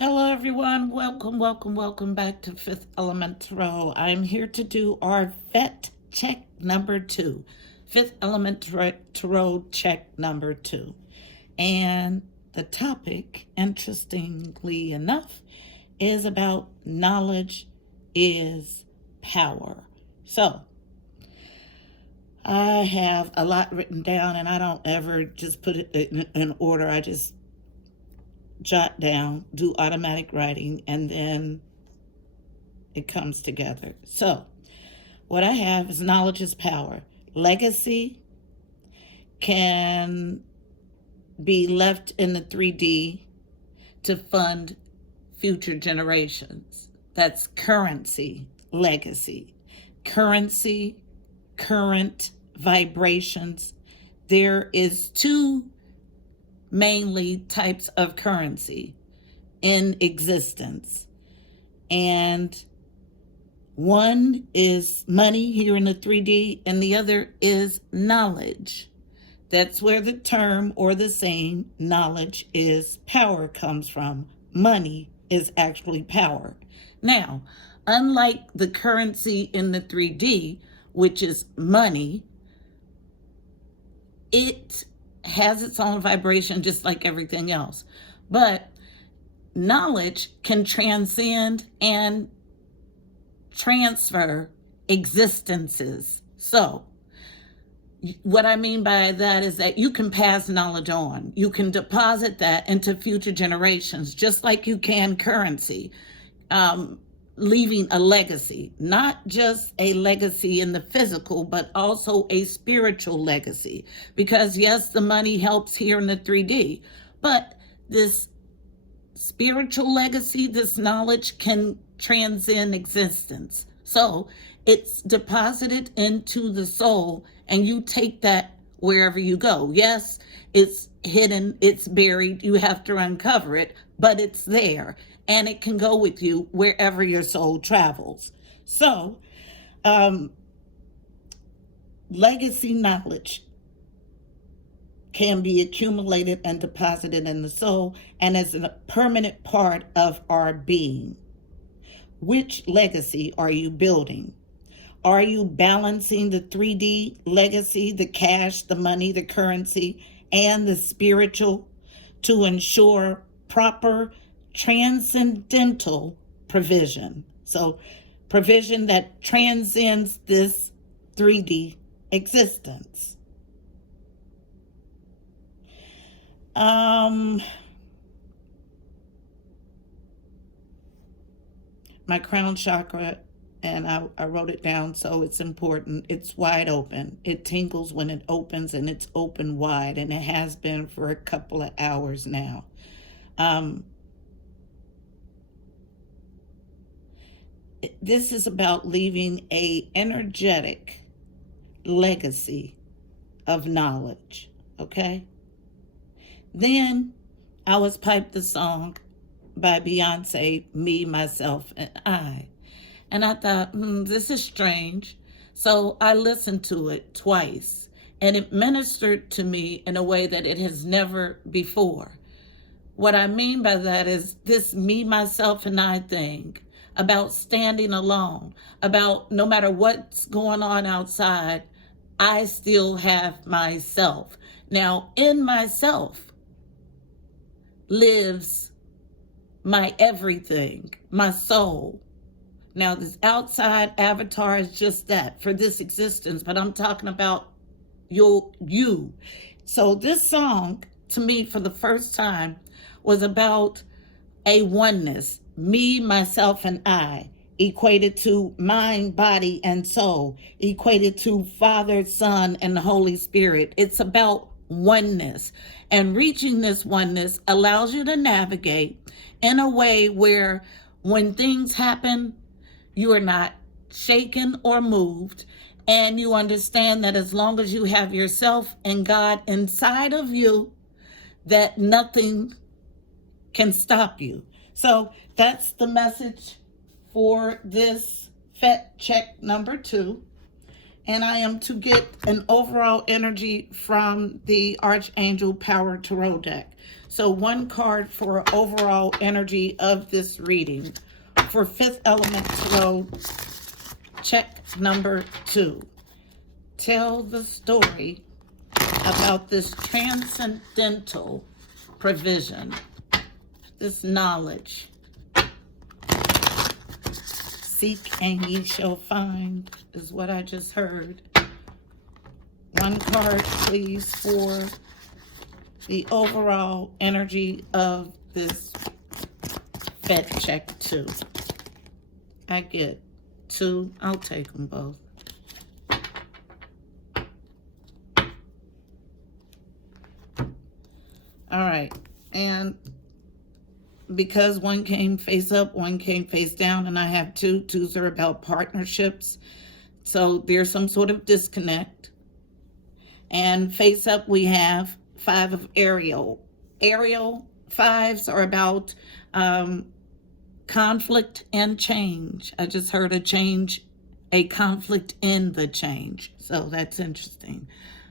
Hello, everyone. Welcome back to Fifth Element Tarot. I'm here to do our F.E.T check number 2. Fifth Element Tarot check number 2. And the topic, interestingly enough, is about knowledge is power. So, I have a lot written down, and I don't ever just put it in order. I just jot down, do automatic writing, and then it comes together. So, what I have is knowledge is power. Legacy can be left in the 3D to fund future generations. That's currency, legacy. Currency, current vibrations. There is two mainly types of currency in existence. And one is money here in the 3D, and the other is knowledge. That's where the term or the saying, knowledge is power, comes from. Money is actually power. Now, unlike the currency in the 3D, which is money, it has its own vibration just like everything else. But knowledge can transcend and transfer existences. So what I mean by that is that you can pass knowledge on. You can deposit that into future generations, just like you can currency, leaving a legacy, not just a legacy in the physical, but also a spiritual legacy. Because yes, the money helps here in the 3D, but this spiritual legacy, this knowledge can transcend existence. So it's deposited into the soul, and you take that wherever you go. Yes, it's hidden, it's buried, you have to uncover it, but it's there, and it can go with you wherever your soul travels. So, legacy knowledge can be accumulated and deposited in the soul and is a permanent part of our being. Which legacy are you building? Are you balancing the 3D legacy, the cash, the money, the currency, and the spiritual to ensure proper transcendental provision? So provision that transcends this 3D existence. My crown chakra, and I wrote it down, so it's important. It's wide open. It tingles when it opens, and it's open wide, and it has been for a couple of hours now. This is about leaving a energetic legacy of knowledge, okay? Then I was piped the song by Beyonce, Me, Myself, and I. And I thought, this is strange. So I listened to it twice, and it ministered to me in a way that it has never before. What I mean by that is this me, myself, and I thing about standing alone, about no matter what's going on outside, I still have myself. Now, in myself lives my everything, my soul. Now, this outside avatar is just that for this existence, but I'm talking about you. So this song, to me, for the first time, was about a oneness, me, myself, and I, equated to mind, body, and soul, equated to Father, Son, and the Holy Spirit. It's about oneness. And reaching this oneness allows you to navigate in a way where when things happen, you are not shaken or moved, and you understand that as long as you have yourself and God inside of you, that nothing can stop you. So that's the message for this F.E.T check number 2. And I am to get an overall energy from the Archangel Power Tarot deck. So one card for overall energy of this reading. For fifth element tarot, check number 2. Tell the story about this transcendental provision, this knowledge. Seek and ye shall find is what I just heard. One card, please, for the overall energy of this F.E.T check 2. I get 2. I'll take them both. All right. And because one came face up, one came face down, and I have 2. 2s are about partnerships. So there's some sort of disconnect. And face up, we have 5 of Ariel. Ariel 5s are about conflict and change. I just heard a change, a conflict in the change. So that's interesting.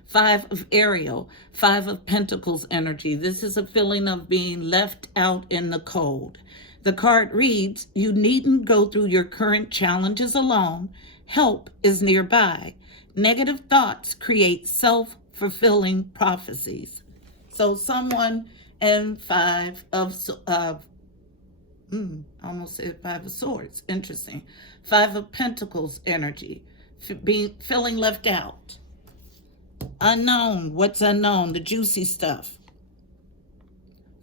5 of Ariel, 5 of Pentacles energy. This is a feeling of being left out in the cold. The card reads, you needn't go through your current challenges alone. Help is nearby. Negative thoughts create self-fulfilling prophecies. So someone in 5 of, almost said 5 of Swords. Interesting. 5 of Pentacles energy. Feeling left out. Unknown. What's unknown? The juicy stuff.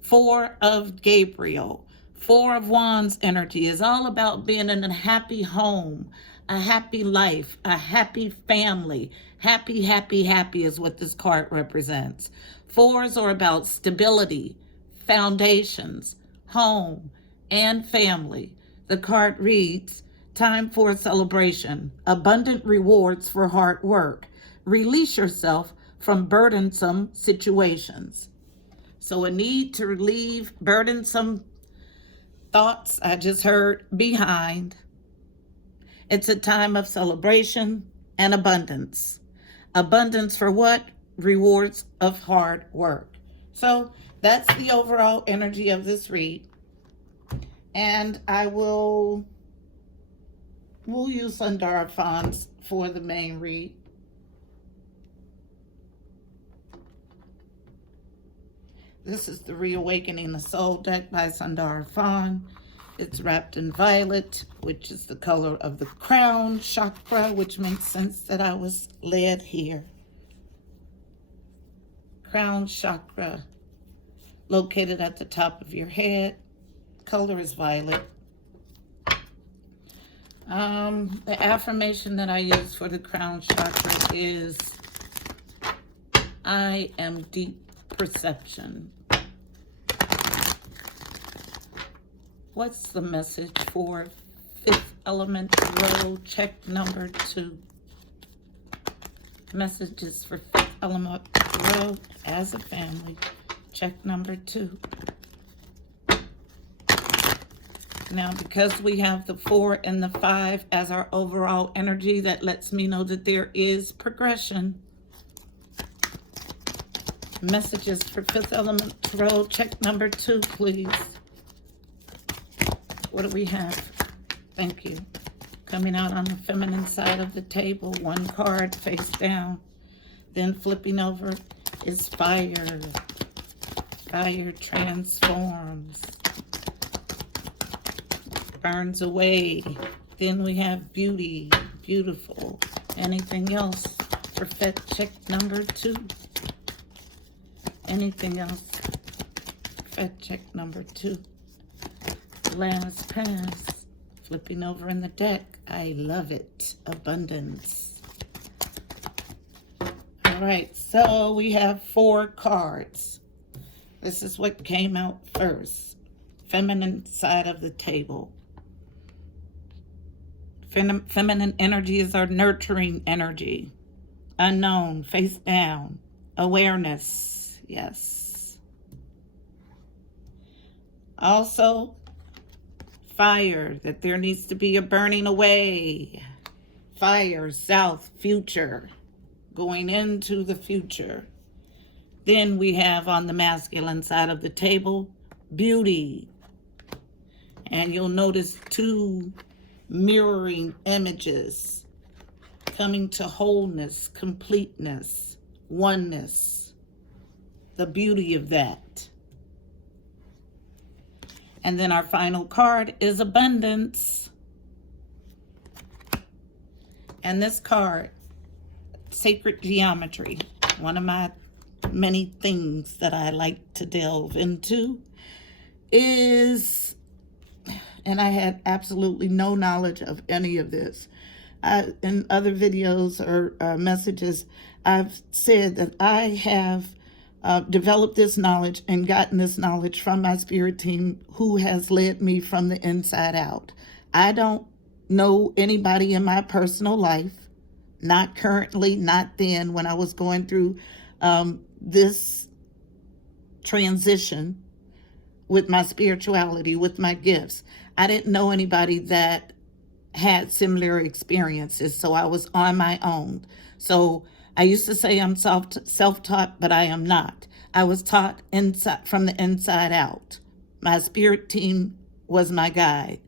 4 of Gabriel. 4 of Wands energy is all about being in a happy home, a happy life, a happy family. Happy, happy, happy is what this card represents. 4s are about stability, foundations, home, and family. The card reads, time for a celebration, abundant rewards for hard work. Release yourself from burdensome situations. So a need to relieve burdensome thoughts, I just heard, behind. It's a time of celebration and abundance. Abundance for what? Rewards of hard work. So that's the overall energy of this read. And we'll use Sundara fonts for the main read. This is the Reawakening the Soul deck by Sundara Fawn. It's wrapped in violet, which is the color of the crown chakra, which makes sense that I was led here. Crown chakra, located at the top of your head. Color is violet. The affirmation that I use for the crown chakra is, I am deep perception. What's the message for fifth element tarot check number 2? Messages for fifth element tarot as a family check number 2. Now, because we have the 4 and the 5 as our overall energy, that lets me know that there is progression. Messages for fifth element tarot check number 2, please. What do we have? Thank you. Coming out on the feminine side of the table, 1 card face down. Then flipping over is fire. Fire transforms. Burns away. Then we have beauty. Beautiful. Anything else for F.E.T check number 2? Anything else? F.E.T check number 2. Last pass. Flipping over in the deck. I love it. Abundance. All right, so we have 4 cards. This is what came out first. Feminine side of the table. Feminine energy is our nurturing energy. Unknown, face down. Awareness, yes. Also, fire, that there needs to be a burning away. Fire, south, future. Going into the future. Then we have on the masculine side of the table, beauty. And you'll notice two mirroring images coming to wholeness, completeness, oneness, the beauty of that. And then our final card is abundance. And this card, sacred geometry, one of my many things that I like to delve into, is, and I had absolutely no knowledge of any of this. In other videos or messages, I've said that I have developed this knowledge and gotten this knowledge from my spirit team, who has led me from the inside out. I don't know anybody in my personal life, not currently, not then, when I was going through this transition with my spirituality, with my gifts. I didn't know anybody that had similar experiences, so I was on my own. So I used to say I'm self-taught, but I am not. I was taught from the inside out. My spirit team was my guide.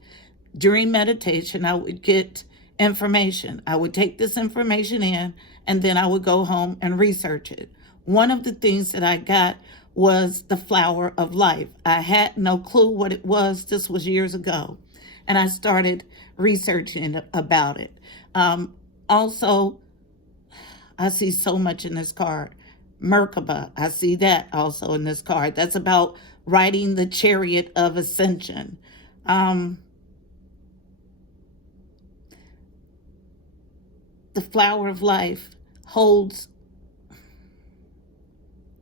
During meditation, I would get information. I would take this information in, and then I would go home and research it. One of the things that I got was the flower of life. I had no clue what it was. This was years ago. And I started researching about it. Also, I see so much in this card. Merkaba, I see that also in this card. That's about riding the chariot of ascension. The flower of life holds,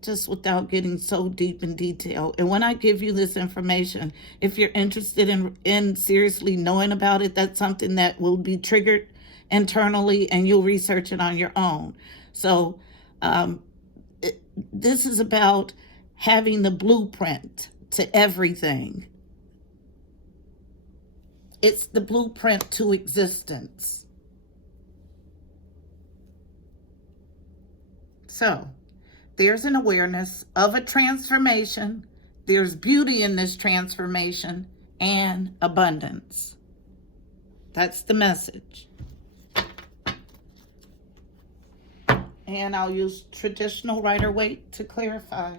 just without getting so deep in detail. And when I give you this information, if you're interested in seriously knowing about it, that's something that will be triggered internally, and you'll research it on your own. So this is about having the blueprint to everything. It's the blueprint to existence. So there's an awareness of a transformation. There's beauty in this transformation and abundance. That's the message. And I'll use traditional Rider-Waite to clarify.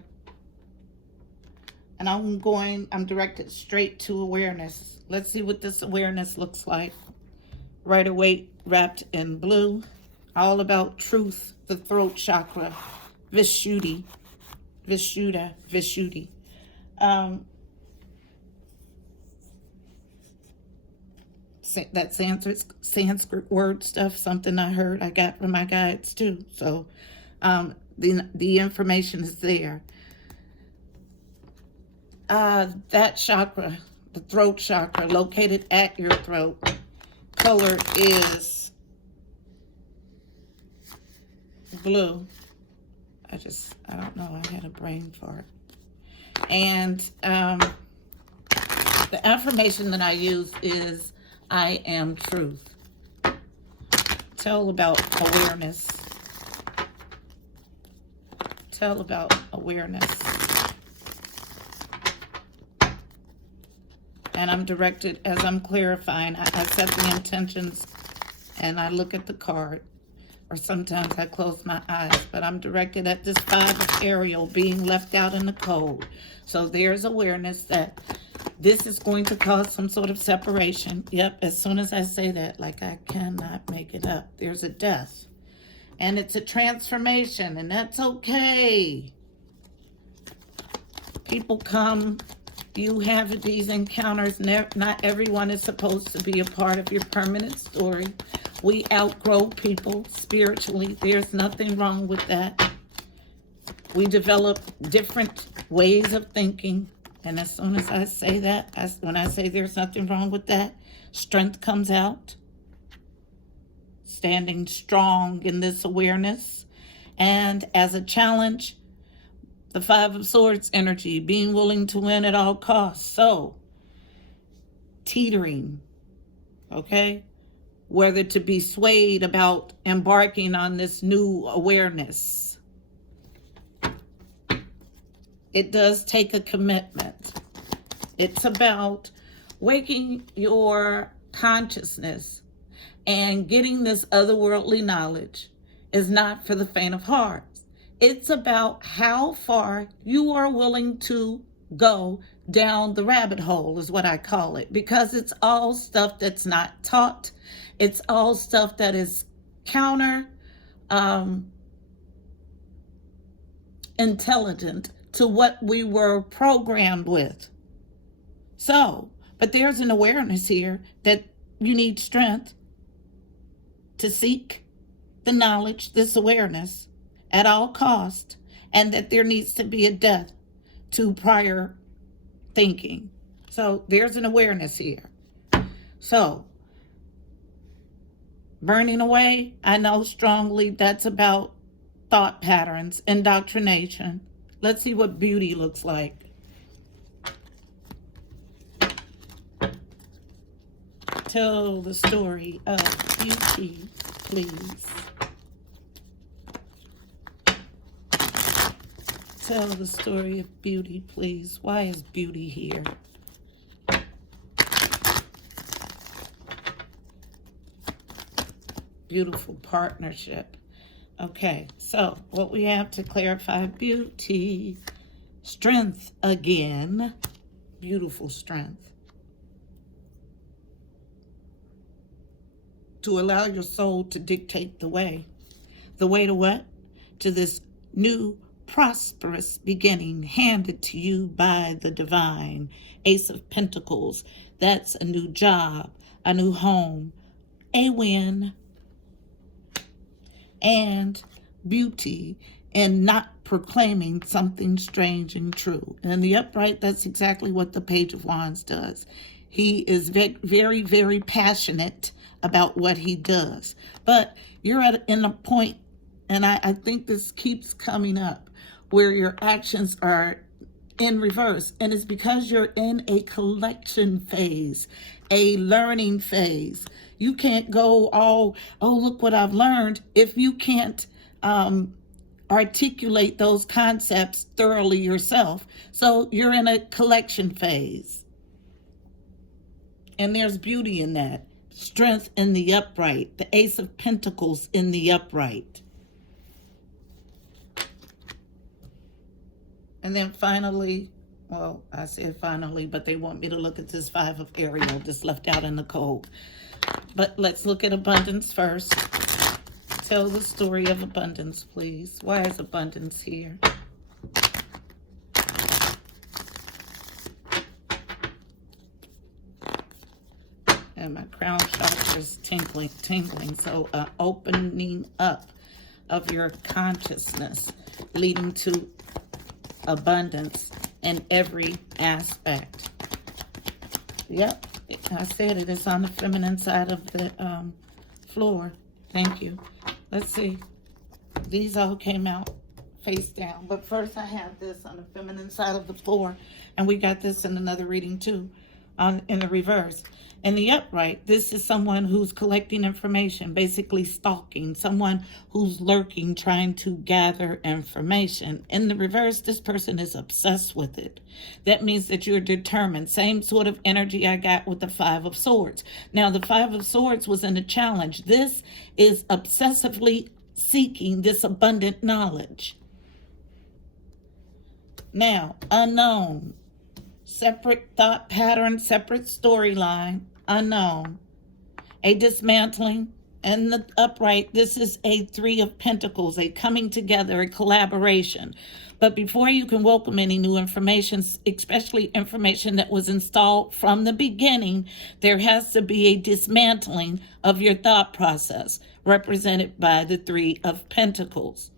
And I'm directed straight to awareness. Let's see what this awareness looks like. Rider-Waite wrapped in blue. All about truth, the throat chakra. Vishuddha. That Sanskrit word stuff, something I heard, I got from my guides too. So the information is there. That chakra, the throat chakra, located at your throat, color is blue. I don't know, I had a brain fart. And the affirmation that I use is, I am truth. Tell about awareness. Tell about awareness. And I'm directed, as I'm clarifying, I set the intentions and I look at the card. Or sometimes I close my eyes, but I'm directed at this 5 of Ariel being left out in the cold. So there's awareness that this is going to cause some sort of separation. Yep, as soon as I say that, like I cannot make it up. There's a death. And it's a transformation, and that's okay. People come, you have these encounters. Not everyone is supposed to be a part of your permanent story. We outgrow people spiritually. There's nothing wrong with that. We develop different ways of thinking. And as soon as I say that, when I say there's nothing wrong with that, strength comes out. Standing strong in this awareness. And as a challenge, the 5 of Swords energy, being willing to win at all costs. So, teetering, okay? Whether to be swayed about embarking on this new awareness. it does take a commitment. It's about waking your consciousness, and getting this otherworldly knowledge is not for the faint of heart. It's about how far you are willing to go down the rabbit hole, is what I call it, because it's all stuff that's not taught. It's all stuff that is counter intelligent to what we were programmed with. So, but there's an awareness here that you need strength to seek the knowledge, this awareness, at all cost, and that there needs to be a death to prior thinking. So there's an awareness here. So burning away, I know strongly that's about thought patterns, indoctrination. Let's see what beauty looks like. Tell the story of beauty, please. Tell the story of beauty, please. Why is beauty here? Beautiful partnership. Okay, so what we have to clarify: beauty, strength again, beautiful strength. To allow your soul to dictate the way. The way to what? To this new prosperous beginning handed to you by the divine. Ace of Pentacles. That's a new job, a new home, a win, and beauty, and not proclaiming something strange and true. And in the upright, that's exactly what the Page of Wands does. He is very, very passionate about what he does. But you're in a point, and I think this keeps coming up, where your actions are in reverse. And it's because you're in a collection phase, a learning phase. You can't go all, oh, look what I've learned, if you can't articulate those concepts thoroughly yourself. So you're in a collection phase. And there's beauty in that. Strength in the upright. The Ace of Pentacles in the upright. And then finally, well, I said finally, but they want me to look at this Five of Ariel just left out in the cold. But let's look at abundance first. Tell the story of abundance, please. Why is abundance here? And my crown chakra is tingling. So opening up of your consciousness, leading to abundance in every aspect. Yep, I said it is on the feminine side of the floor. Thank you. Let's see. These all came out face down. But first I have this on the feminine side of the floor. And we got this in another reading too, in the reverse. In the upright, this is someone who's collecting information, basically stalking, someone who's lurking, trying to gather information. In the reverse, this person is obsessed with it. That means that you're determined. Same sort of energy I got with the Five of Swords. Now, the Five of Swords was in a challenge. This is obsessively seeking this abundant knowledge. Now, unknown. Separate thought pattern, separate storyline, unknown. A dismantling. And the upright, this is a Three of Pentacles, a coming together, a collaboration. But before you can welcome any new information, especially information that was installed from the beginning, there has to be a dismantling of your thought process, represented by the Three of Pentacles.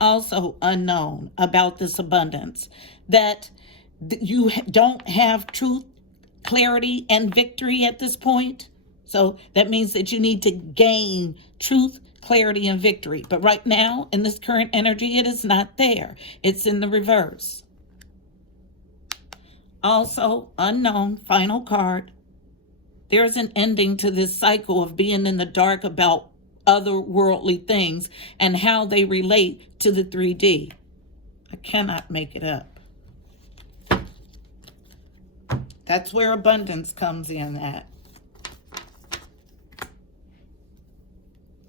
Also unknown about this abundance, that you don't have truth, clarity, and victory at this point. So that means that you need to gain truth, clarity, and victory. But right now, in this current energy, it is not there. It's in the reverse. Also, unknown, final card. There's an ending to this cycle of being in the dark about otherworldly things and how they relate to the 3D. I cannot make it up. That's where abundance comes in at.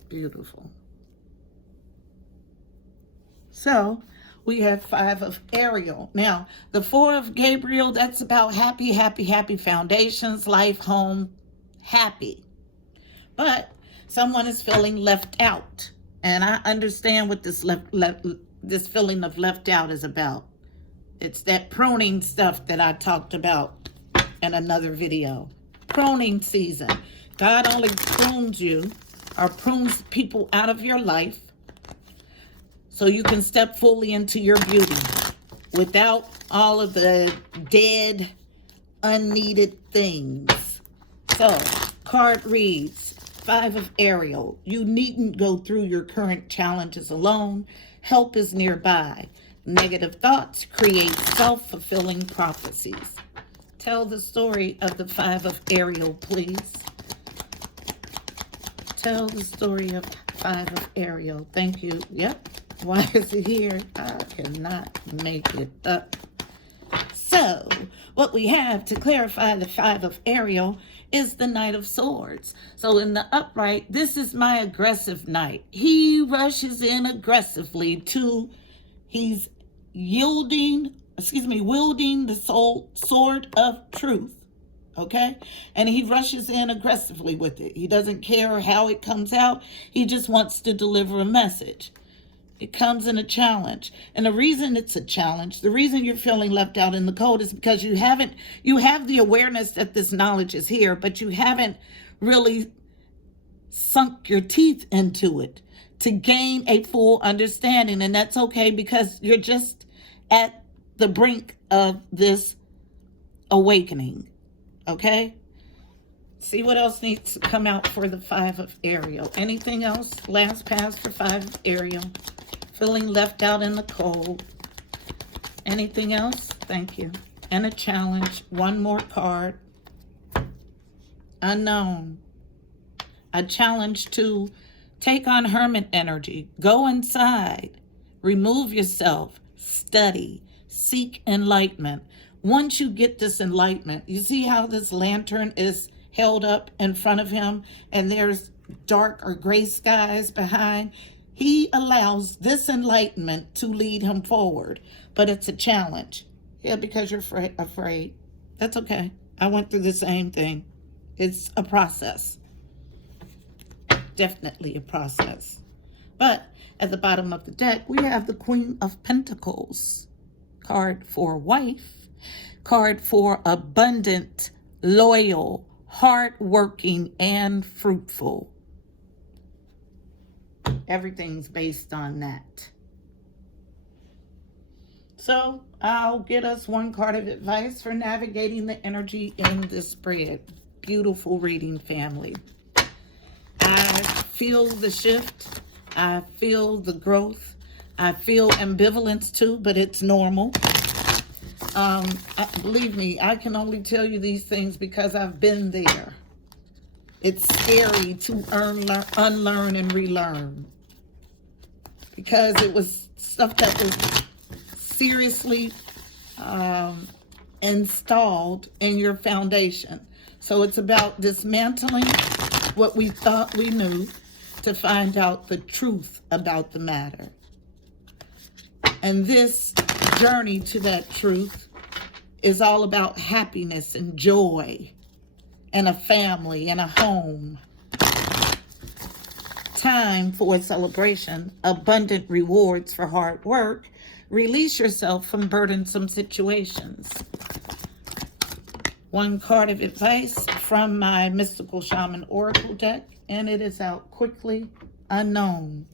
Beautiful. So we have 5 of Ariel. Now, the 4 of Gabriel, that's about happy, happy, happy foundations, life, home, happy. But someone is feeling left out. And I understand what this this feeling of left out is about. It's that pruning stuff that I talked about in another video. Pruning season. God only prunes you or prunes people out of your life so you can step fully into your beauty without all of the dead, unneeded things. So, card reads, 5 of Ariel. You needn't go through your current challenges alone. Help is nearby. Negative thoughts create self-fulfilling prophecies. Tell the story of the 5 of Ariel, please. Tell the story of 5 of Ariel. Thank you. Yep. Why is it here? I cannot make it up. So, what we have to clarify the 5 of Ariel is the Knight of Swords. So in the upright, this is my aggressive knight. He rushes in aggressively he's wielding the sword of truth. Okay? And he rushes in aggressively with it. He doesn't care how it comes out. He just wants to deliver a message. It comes in a challenge. And the reason it's a challenge, the reason you're feeling left out in the cold is because you have the awareness that this knowledge is here, but you haven't really sunk your teeth into it to gain a full understanding. And that's okay because you're just at the brink of this awakening. Okay? See what else needs to come out for the 5 of Ariel. Anything else? Last pass for 5 of Ariel. Feeling left out in the cold. Anything else? Thank you. And a challenge. One more card. Unknown. A challenge to take on hermit energy. Go inside. Remove yourself. Study. Seek enlightenment. Once you get this enlightenment, you see how this lantern is held up in front of him and there's dark or gray skies behind. He allows this enlightenment to lead him forward, but it's a challenge. Yeah, because you're afraid. That's okay. I went through the same thing. It's a process. Definitely a process. But at the bottom of the deck, we have the Queen of Pentacles. Card for wife. Card for abundant, loyal, hardworking, and fruitful. Everything's based on that. So I'll get us one card of advice for navigating the energy in this spread. Beautiful reading, family. I feel the shift. I feel the growth. I feel ambivalence too, but it's normal. Believe me, I can only tell you these things because I've been there. It's scary to unlearn and relearn. Because it was stuff that was seriously installed in your foundation. So it's about dismantling what we thought we knew to find out the truth about the matter. And this journey to that truth is all about happiness and joy and a family and a home. Time for celebration, abundant rewards for hard work. Release yourself from burdensome situations. One card of advice from my Mystical Shaman Oracle deck, and it is out quickly. Unknown.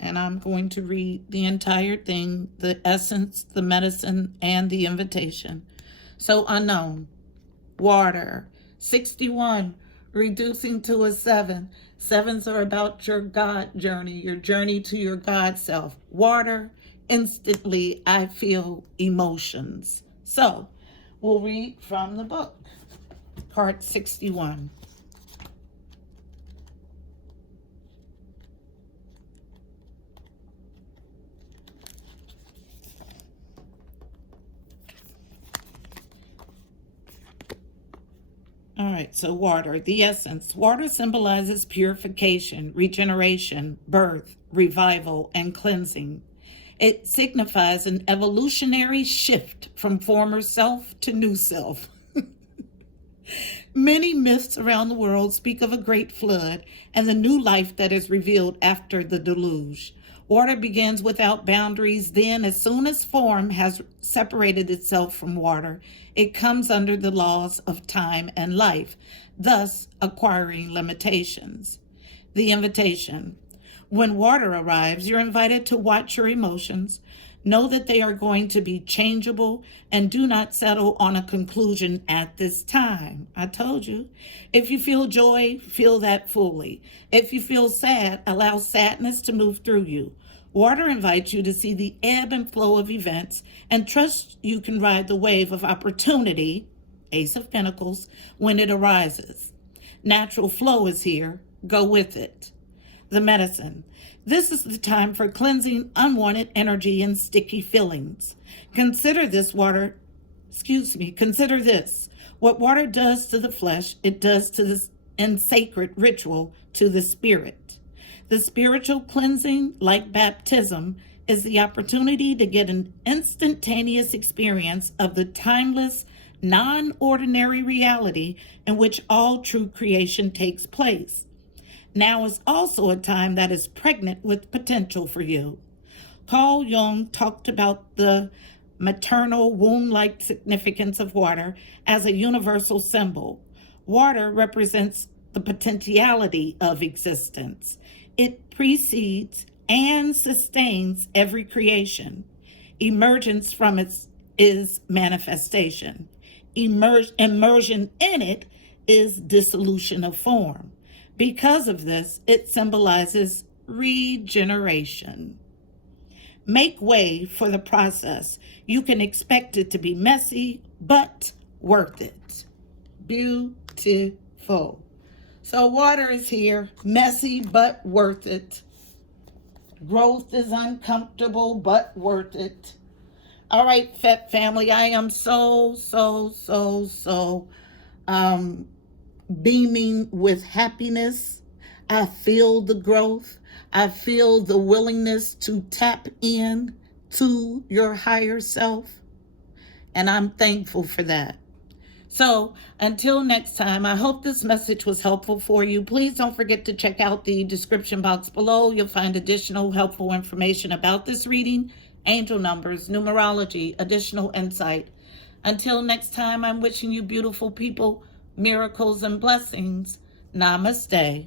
And I'm going to read the entire thing, the essence, the medicine, and the invitation. So unknown. Water. 61. Reducing to a 7. 7s are about your God journey, your journey to your God self. Water. Instantly, I feel emotions. So, we'll read from the book. Part 61. All right, so water, the essence. Water symbolizes purification, regeneration, birth, revival, and cleansing. It signifies an evolutionary shift from former self to new self. Many myths around the world speak of a great flood and the new life that is revealed after the deluge. Water begins without boundaries, then, as soon as form has separated itself from water, it comes under the laws of time and life, thus acquiring limitations. The invitation. When water arrives, you're invited to watch your emotions. Know that they are going to be changeable and do not settle on a conclusion at this time. I told you. If you feel joy, feel that fully. If you feel sad, allow sadness to move through you. Water invites you to see the ebb and flow of events and trust you can ride the wave of opportunity, Ace of Pentacles, when it arises. Natural flow is here. Go with it. The medicine. This is the time for cleansing unwanted energy and sticky feelings. Consider this. What water does to the flesh, it does to this in sacred ritual to the spirit. The spiritual cleansing, like baptism, is the opportunity to get an instantaneous experience of the timeless, non-ordinary reality in which all true creation takes place. Now is also a time that is pregnant with potential for you. Carl Jung talked about the maternal womb-like significance of water as a universal symbol. Water represents the potentiality of existence. It precedes and sustains every creation. Emergence from it is manifestation. Immersion in it is dissolution of form. Because of this, it symbolizes regeneration. Make way for the process. You can expect it to be messy, but worth it. Beautiful. So water is here, messy, but worth it. Growth is uncomfortable, but worth it. All right, F.E.T family, I am so beaming with happiness. I feel the growth. I feel the willingness to tap in to your higher self. And I'm thankful for that. So until next time, I hope this message was helpful for you. Please don't forget to check out the description box below. You'll find additional helpful information about this reading, angel numbers, numerology, additional insight. Until next time, I'm wishing you beautiful people miracles and blessings. Namaste.